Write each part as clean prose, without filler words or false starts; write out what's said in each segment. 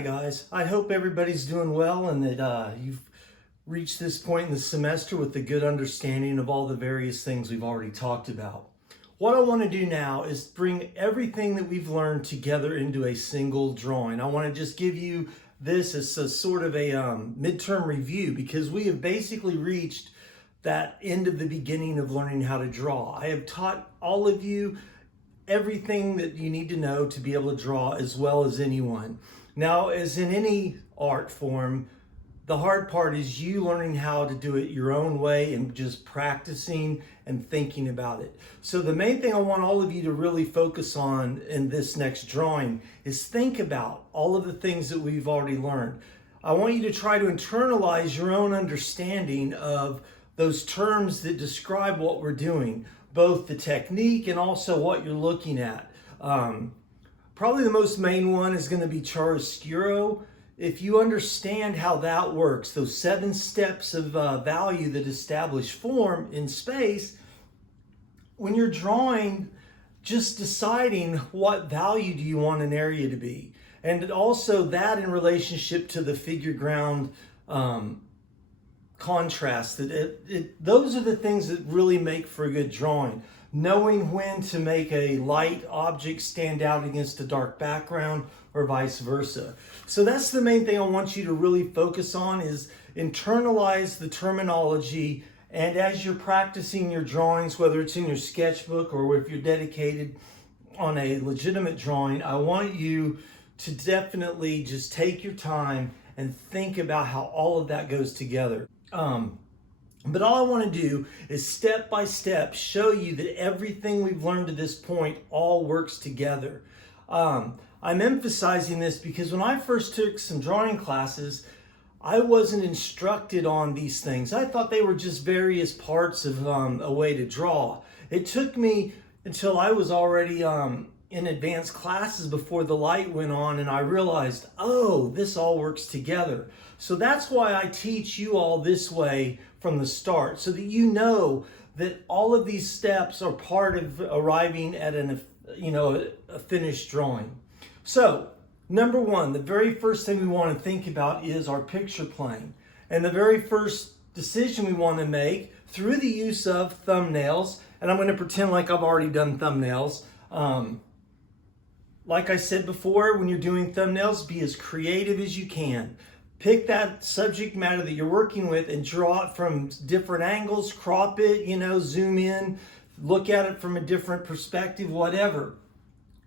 Hi guys, I hope everybody's doing well and that you've reached this point in the semester with a good understanding of all the various things we've already talked about. What I want to do now is bring everything that we've learned together into a single drawing. I want to just give you this as a sort of a midterm review because we have basically reached that end of the beginning of learning how to draw. I have taught all of you everything that you need to know to be able to draw as well as anyone. Now, as in any art form, the hard part is you learning how to do it your own way and just practicing and thinking about it. So the main thing I want all of you to really focus on in this next drawing is think about all of the things that we've already learned. I want you to try to internalize your own understanding of those terms that describe what we're doing, both the technique and also what you're looking at. Probably the most main one is going to be chiaroscuro. If you understand how that works, those 7 steps of value that establish form in space, when you're drawing, just deciding what value do you want an area to be. And also that in relationship to the figure ground contrast. Those are the things that really make for a good drawing. Knowing when to make a light object stand out against a dark background or vice versa. So that's the main thing I want you to really focus on is internalize the terminology, and as you're practicing your drawings, whether it's in your sketchbook or if you're dedicated on a legitimate drawing, I want you to definitely just take your time and think about how all of that goes together. But all I want to do is step by step show you that everything we've learned to this point all works together. I'm emphasizing this because when I first took some drawing classes, I wasn't instructed on these things. I thought they were just various parts of a way to draw. It took me until I was already in advanced classes before the light went on and I realized, oh, this all works together. So that's why I teach you all this way from the start, so that you know that all of these steps are part of arriving at a finished drawing. So, number one, the very first thing we want to think about is our picture plane. And the very first decision we want to make through the use of thumbnails, and I'm going to pretend like I've already done thumbnails. Like I said before, when you're doing thumbnails, be as creative as you can. Pick that subject matter that you're working with and draw it from different angles, crop it, zoom in, look at it from a different perspective, whatever.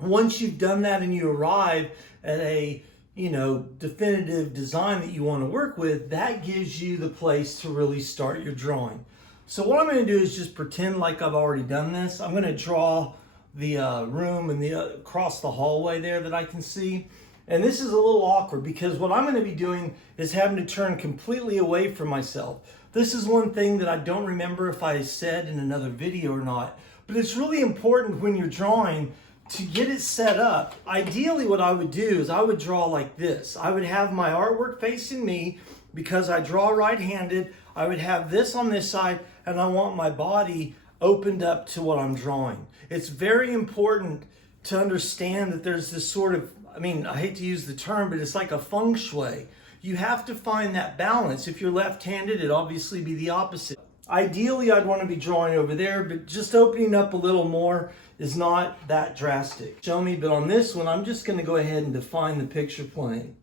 Once you've done that and you arrive at a, definitive design that you want to work with, that gives you the place to really start your drawing. So what I'm going to do is just pretend like I've already done this. I'm going to draw the room and across the hallway there that I can see. And this is a little awkward because what I'm going to be doing is having to turn completely away from myself. This is one thing that I don't remember if I said in another video or not, but it's really important when you're drawing to get it set up. Ideally, what I would do is I would draw like this. I would have my artwork facing me because I draw right-handed. I would have this on this side and I want my body opened up to what I'm drawing. It's very important to understand that there's this sort of, I hate to use the term, but it's like a feng shui. You have to find that balance. If you're left-handed, it'd obviously be the opposite. Ideally, I'd want to be drawing over there, but just opening up a little more is not that drastic. Show me, but on this one, I'm just going to go ahead and define the picture plane.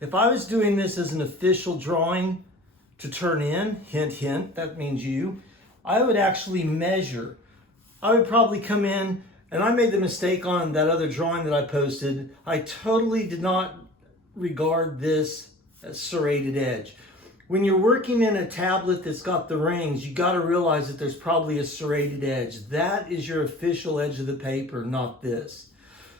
If I was doing this as an official drawing to turn in, hint, hint, that means you, I would actually measure. I would probably come in, and I made the mistake on that other drawing that I posted. I totally did not regard this as serrated edge. When you're working in a tablet that's got the rings, you got to realize that there's probably a serrated edge. That is your official edge of the paper, not this.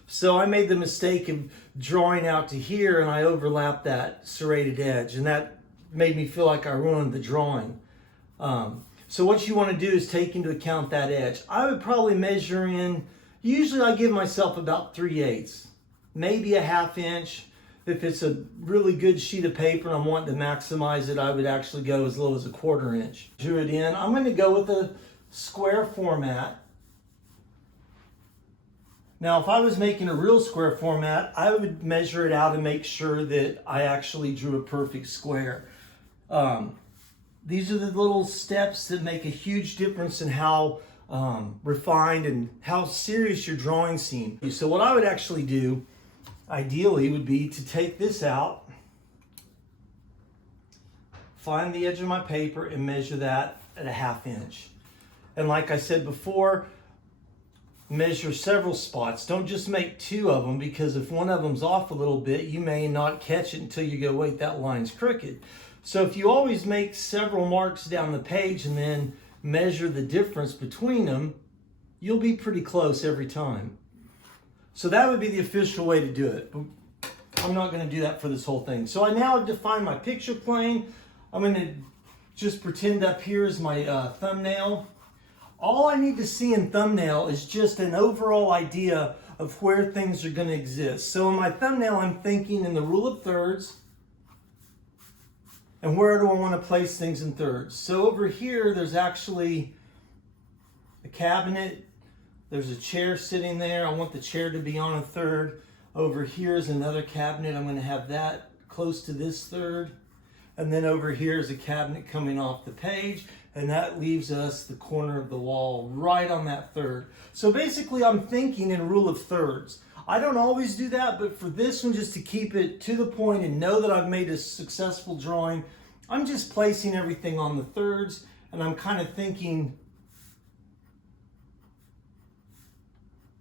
So I made the mistake of drawing out to here and I overlapped that serrated edge, and that made me feel like I ruined the drawing. So what you want to do is take into account that edge. I would probably measure in, usually I give myself about 3/8, maybe a 1/2 inch. If it's a really good sheet of paper and I'm wanting to maximize it, I would actually go as low as a 1/4 inch. Drew it in. I'm going to go with a square format. Now, if I was making a real square format, I would measure it out and make sure that I actually drew a perfect square. These are the little steps that make a huge difference in how refined and how serious your drawing seems. So what I would actually do, ideally, would be to take this out, find the edge of my paper and measure that at a 1/2 inch. And like I said before, measure several spots. Don't just make 2 of them, because if one of them's off a little bit, you may not catch it until you go, wait, that line's crooked. So if you always make several marks down the page and then measure the difference between them, you'll be pretty close every time. So that would be the official way to do it. But I'm not going to do that for this whole thing. So I now define my picture plane. I'm going to just pretend up here is my thumbnail. All I need to see in thumbnail is just an overall idea of where things are going to exist. So in my thumbnail, I'm thinking in the rule of thirds. And where do I want to place things in thirds? So over here, there's actually a cabinet. There's a chair sitting there. I want the chair to be on a third. Over here is another cabinet. I'm going to have that close to this third. And then over here is a cabinet coming off the page. And that leaves us the corner of the wall right on that third. So basically, I'm thinking in rule of thirds. I don't always do that, but for this one, just to keep it to the point and know that I've made a successful drawing, I'm just placing everything on the thirds, and I'm kind of thinking,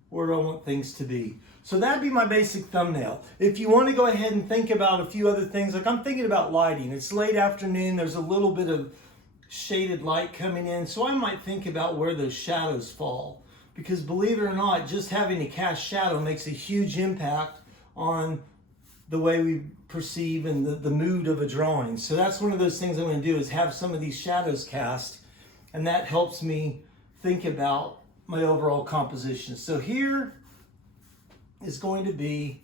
where do I want things to be? So that'd be my basic thumbnail. If you want to go ahead and think about a few other things, like I'm thinking about lighting. It's late afternoon, there's a little bit of shaded light coming in, so I might think about where those shadows fall. Because believe it or not, just having a cast shadow makes a huge impact on the way we perceive and the mood of a drawing. So that's one of those things I'm going to do, is have some of these shadows cast, and that helps me think about my overall composition. So here is going to be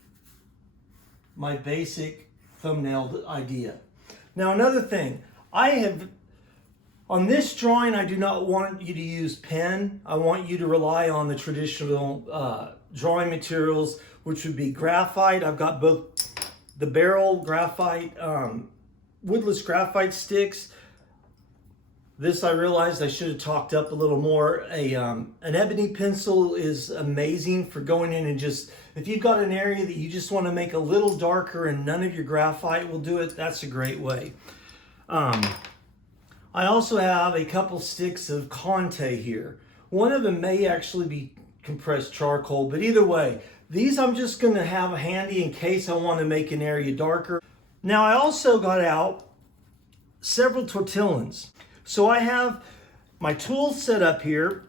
my basic thumbnail idea. Now another thing, on this drawing, I do not want you to use pen. I want you to rely on the traditional drawing materials, which would be graphite. I've got both the barrel graphite, woodless graphite sticks. This I realized I should have talked up a little more. An ebony pencil is amazing for going in and just, if you've got an area that you just want to make a little darker and none of your graphite will do it, that's a great way. I also have a couple sticks of Conte here. One of them may actually be compressed charcoal, but either way, these I'm just going to have handy in case I want to make an area darker. Now I also got out several tortillons. So I have my tools set up here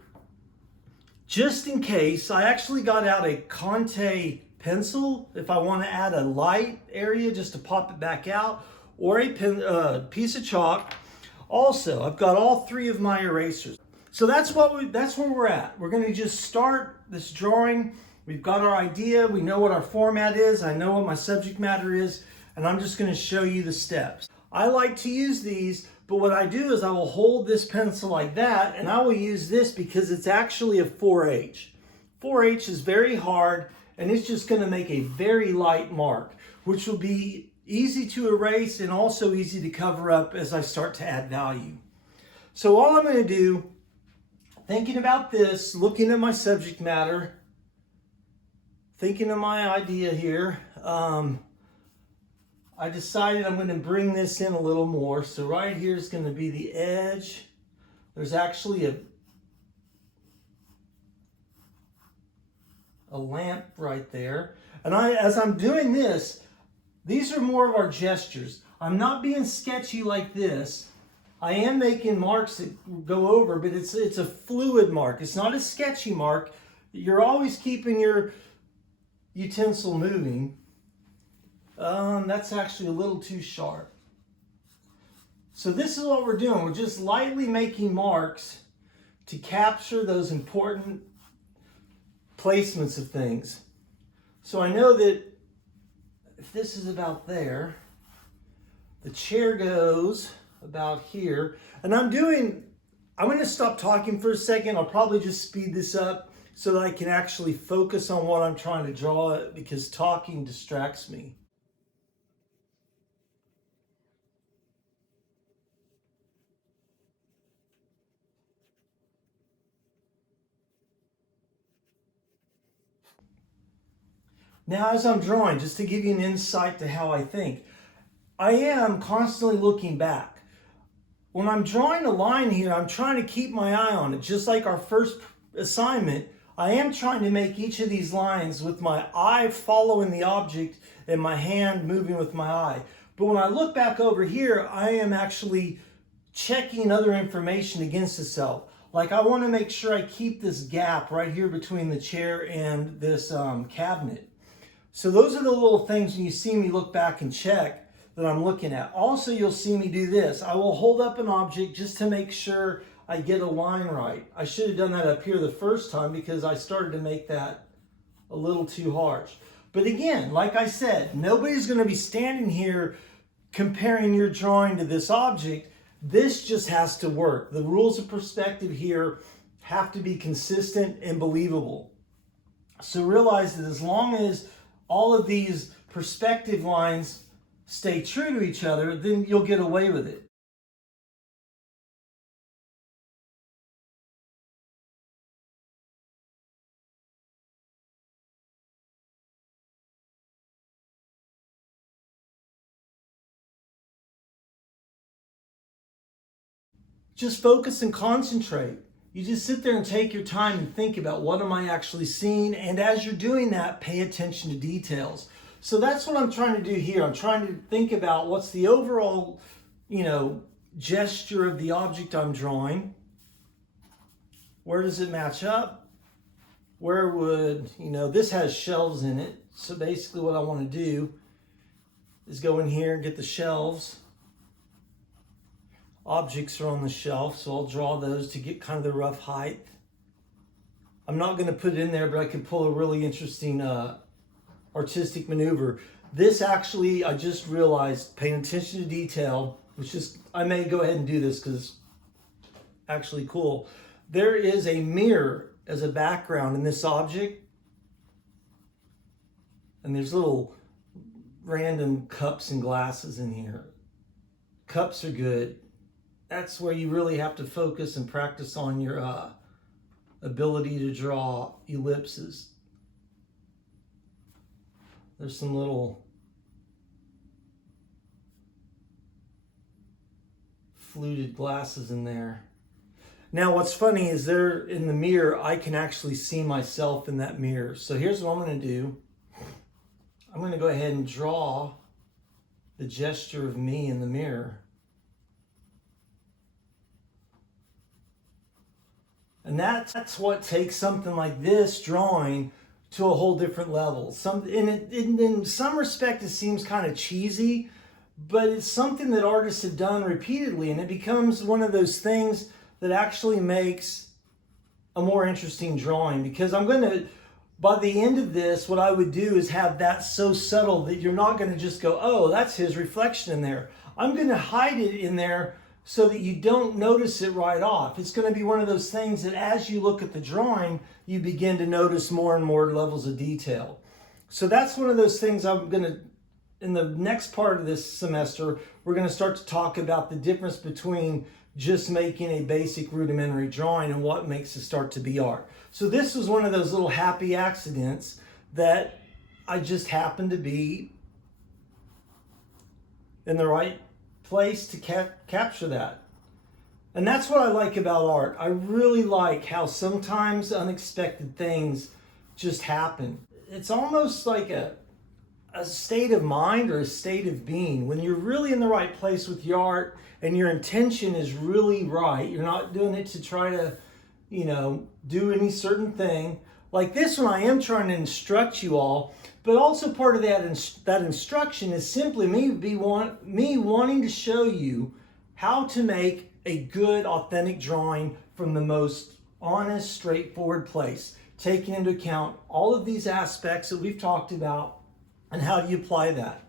just in case. I actually got out a Conte pencil if I want to add a light area just to pop it back out, or a piece of chalk. Also, I've got all 3 of my erasers. So that's where we're at. We're going to just start this drawing. We've got our idea. We know what our format is. I know what my subject matter is. And I'm just going to show you the steps. I like to use these, but what I do is I will hold this pencil like that, and I will use this because it's actually a 4H. 4H is very hard, and it's just going to make a very light mark, which will be easy to erase and also easy to cover up as I start to add value. So all I'm going to do, thinking about this, looking at my subject matter, thinking of my idea here, I decided I'm going to bring this in a little more. So right here is going to be the edge. There's actually a lamp right there. And as I'm doing this, these are more of our gestures. I'm not being sketchy like this. I am making marks that go over, but it's a fluid mark. It's not a sketchy mark. You're always keeping your utensil moving. That's actually a little too sharp. So this is what we're doing. We're just lightly making marks to capture those important placements of things. So I know that if this is about there, the chair goes about here. And I'm going to stop talking for a second. I'll probably just speed this up so that I can actually focus on what I'm trying to draw, because talking distracts me. Now, as I'm drawing, just to give you an insight to how I think, I am constantly looking back. When I'm drawing a line here, I'm trying to keep my eye on it. Just like our first assignment, I am trying to make each of these lines with my eye following the object and my hand moving with my eye. But when I look back over here, I am actually checking other information against itself. Like, I want to make sure I keep this gap right here between the chair and this cabinet. So those are the little things when you see me look back and check that I'm looking at. Also, you'll see me do this. I will hold up an object just to make sure I get a line right. I should have done that up here the first time because I started to make that a little too harsh. But again, like I said, nobody's going to be standing here comparing your drawing to this object. This just has to work. The rules of perspective here have to be consistent and believable. So realize that as long as all of these perspective lines stay true to each other, then you'll get away with it. Just focus and concentrate. You just sit there and take your time and think about, what am I actually seeing? And as you're doing that, pay attention to details. So that's what I'm trying to do here. I'm trying to think about what's the overall, gesture of the object I'm drawing. Where does it match up? Where would, this has shelves in it. So basically what I want to do is go in here and get the shelves. Objects are on the shelf, so I'll draw those to get kind of the rough height. I'm not going to put it in there, but I could pull a really interesting artistic maneuver. This actually, I just realized, paying attention to detail, which is, I may go ahead and do this because it's actually cool. There is a mirror as a background in this object, and there's little random cups and glasses in here. Cups are good. That's where you really have to focus and practice on your ability to draw ellipses. There's some little fluted glasses in there. Now what's funny is there in the mirror, I can actually see myself in that mirror. So here's what I'm going to do. I'm going to go ahead and draw the gesture of me in the mirror. And that's what takes something like this drawing to a whole different level. In some respect, it seems kind of cheesy, but it's something that artists have done repeatedly, and it becomes one of those things that actually makes a more interesting drawing. Because by the end of this, what I would do is have that so subtle that you're not going to just go, oh, that's his reflection in there. I'm going to hide it in there so that you don't notice it right off. It's going to be one of those things that as you look at the drawing, you begin to notice more and more levels of detail. So that's one of those things in the next part of this semester, we're going to start to talk about the difference between just making a basic rudimentary drawing and what makes it start to be art. So this was one of those little happy accidents that I just happened to be in the right place to capture that. And that's what I like about art. I really like how sometimes unexpected things just happen. It's almost like a state of mind or a state of being. When you're really in the right place with your art and your intention is really right, you're not doing it to try to, do any certain thing. Like this one, I am trying to instruct you all, but also part of that instruction is simply me wanting to show you how to make a good, authentic drawing from the most honest, straightforward place, taking into account all of these aspects that we've talked about, and how do you apply that.